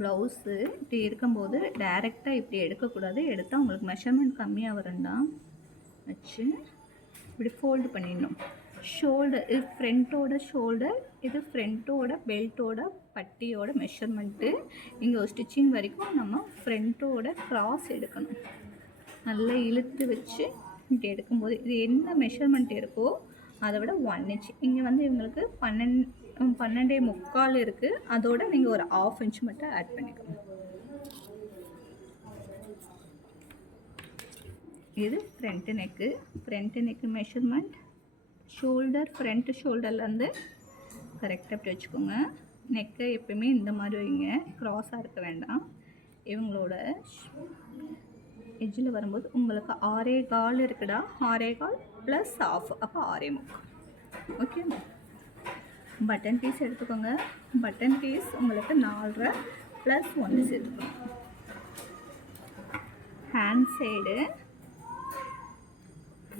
Blouse இப்படி இருக்கும்போது டைரெக்டாக இப்படி எடுக்கக்கூடாது. எடுத்தால் உங்களுக்கு மெஷர்மெண்ட் கம்மியாக வரும்தான். வச்சு இப்படி ஃபோல்டு பண்ணிடணும். ஷோல்டர் இது ஃப்ரண்ட்டோட ஷோல்டர், இது ஃப்ரண்ட்டோட பெல்ட்டோட பட்டியோட மெஷர்மெண்ட்டு. இங்கே ஒரு ஸ்டிச்சிங் வரைக்கும் நம்ம ஃப்ரண்ட்டோட க்ராஸ் எடுக்கணும். நல்லா இழுத்து வச்சு இப்படி எடுக்கும்போது இது என்ன மெஷர்மெண்ட் இருக்கோ அதை விட 1 இன்ச். இங்கே வந்து இவங்களுக்கு 12.25 இருக்குது. அதோட நீங்கள் ஒரு 1/2 இன்ச் மட்டும் ஆட் பண்ணிக்கணும். இது front neck measurement. Shoulder front ஷோல்டர்லேருந்து கரெக்டாக இப்படி வச்சுக்கோங்க. நெக்கை எப்பயுமே இந்த மாதிரி வைங்க, க்ராஸாக இருக்க வேண்டாம். இவங்களோட எஜ்ஜில் வரும்போது உங்களுக்கு 6.25 இருக்குடா. 6.25 + 1/2 அப்போ 6.25. ஓகே. பட்டன் பீஸ் எடுத்துக்கோங்க. பட்டன் பீஸ் உங்களுக்கு 4.5 + 1 சேர்த்துக்கோங்க. ஹேண்ட் சைடு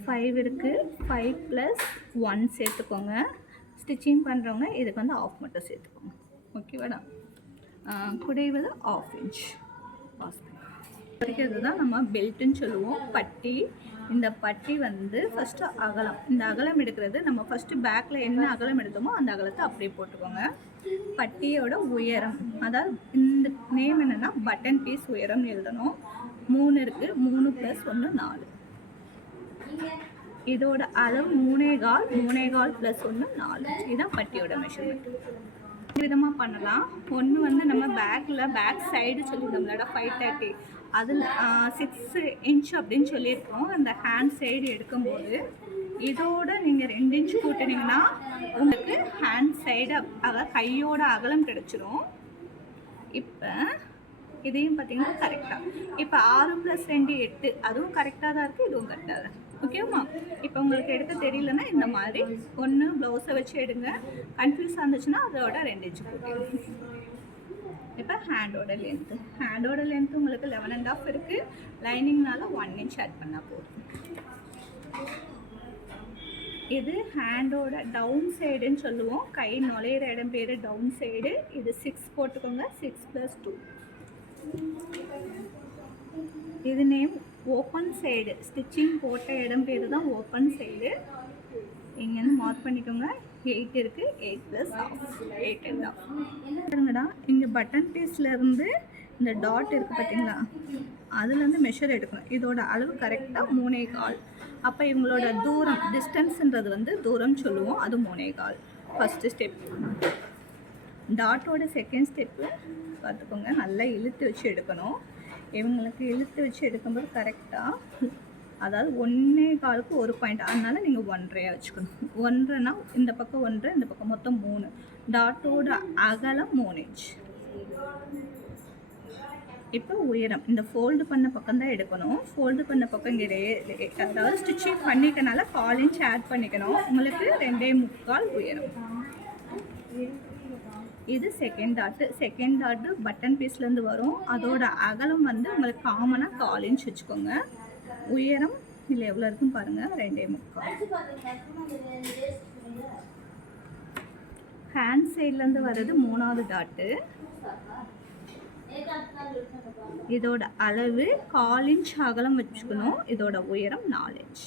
5 இருக்குது. 5 + 1 சேர்த்துக்கோங்க. ஸ்டிச்சிங் பண்ணுறவங்க இதுக்கு வந்து 1/2 மட்டும் சேர்த்துக்கோங்க. ஓகேவாடா. குடைவில் 1/2 இன்ச் பாஸ் வரைக்கிறது தான் நம்ம பெல்ட்டுன்னு சொல்லுவோம். பட்டி, இந்த பட்டி வந்து ஃபஸ்ட்டு அகலம். இந்த அகலம் எடுக்கிறது நம்ம ஃபஸ்ட்டு பேக்கில் என்ன அகலம் எடுத்தோமோ அந்த அகலத்தை அப்படியே போட்டுக்கோங்க. பட்டியோட உயரம், அதாவது இந்த நேம் என்னென்னா பட்டன் பீஸ் உயரம்னு எழுதணும். 3 இருக்குது. 3 + 1 4. இதோட அளவு 3.25 + 1 4. இதுதான் பட்டியோட மெஷர்மெண்ட். விதமாக பண்ணலாம். ஒன்று வந்து நம்ம பேக் சைடு சொல்லியிருந்தோம்லடா 530, அதில் 6 இன்ச் அப்படின்னு சொல்லியிருக்கோம். அந்த ஹேண்ட் சைடு எடுக்கும்போது இதோட நீங்கள் 2 இன்ச் கூட்டினீங்கன்னா உங்களுக்கு ஹேண்ட் சைடு அதாவது கையோட அகலம் கிடச்சிரும். இப்போ இதையும் பார்த்தீங்கன்னா கரெக்டாக இப்போ 6 + 2 8, அதுவும் கரெக்டாக தான் இருக்குது, இதுவும் கரெக்டாக தான். ஓகேவா. இப்போ உங்களுக்கு எடுக்க தெரியலன்னா இந்த மாதிரி ஒன்று ப்ளவுஸை வச்சு எடுங்க. கன்ஃபியூஸாக இருந்துச்சுன்னா அதோட 2 இன்ச் போட்டுருங்க. இப்போ ஹேண்டோட லென்த்து உங்களுக்கு 11.5 இருக்குது. லைனிங்னால 1 இன்ச் ஆட் பண்ணால் போதும். இது ஹேண்டோட டவுன் சைடுன்னு சொல்லுவோம். கை நுழையிற இடம் பேர் டவுன் சைடு. இது 6 போட்டுக்கோங்க. 6 + 2. இது நேம் ஓப்பன் சைடு. ஸ்டிச்சிங் போட்ட இடம் பேர் தான் ஓப்பன் சைடு. இங்கேருந்து மார்க் பண்ணிக்கோங்க. 8 இருக்குது. 8 + 1/2 8.5. இங்கே பட்டன் பீஸ்லேருந்து இந்த டாட் இருக்குது பார்த்தீங்களா, அதுலேருந்து மெஷர் எடுக்கணும். இதோட அளவு கரெக்டாக 3.25. அப்போ இவங்களோட தூரம் டிஸ்டன்ஸுன்றது வந்து தூரம் சொல்லுவோம். அது 3.25 ஃபஸ்ட்டு ஸ்டெப். டாட்டோட செகண்ட் ஸ்டெப்பு பார்த்துக்கோங்க. நல்லா இழுத்து வச்சு எடுக்கணும். இவங்களுக்கு இழுத்து வச்சு எடுக்கும்போது கரெக்டாக, அதாவது 1.25க்கு 1 பாயிண்ட், அதனால் நீங்கள் 1.5 வச்சுக்கணும். 1.5னா இந்த பக்கம் 1, இந்த பக்கம் மொத்தம் 3. டாட்டோட அகலம் 3 இன்ச். இப்போ உயரம் இந்த ஃபோல்டு பண்ண பக்கம் தான் எடுக்கணும். ஃபோல்டு பண்ண பக்கம் இங்கே அதாவது ஸ்டிச்சிங் பண்ணிக்கனால 1/4 இன்ச் ஆட் பண்ணிக்கணும். உங்களுக்கு 2.25 உயரம். இது செகண்ட் டாட்டு பட்டன் பீஸ்லேருந்து வரும். அதோட அகலம் வந்து உங்களுக்கு காமனாக 1/4 இன்ச் வச்சுக்கோங்க. உயரம் இதில் எவ்வளோ இருக்குன்னு பாருங்கள், 2.25. ஹேண்ட் சைட்லேருந்து வர்றது 3வது டாட்டு. இதோட அளவு 1/4 இன்ச் அகலம் வச்சுக்கணும். இதோட உயரம் 4 இன்ச்.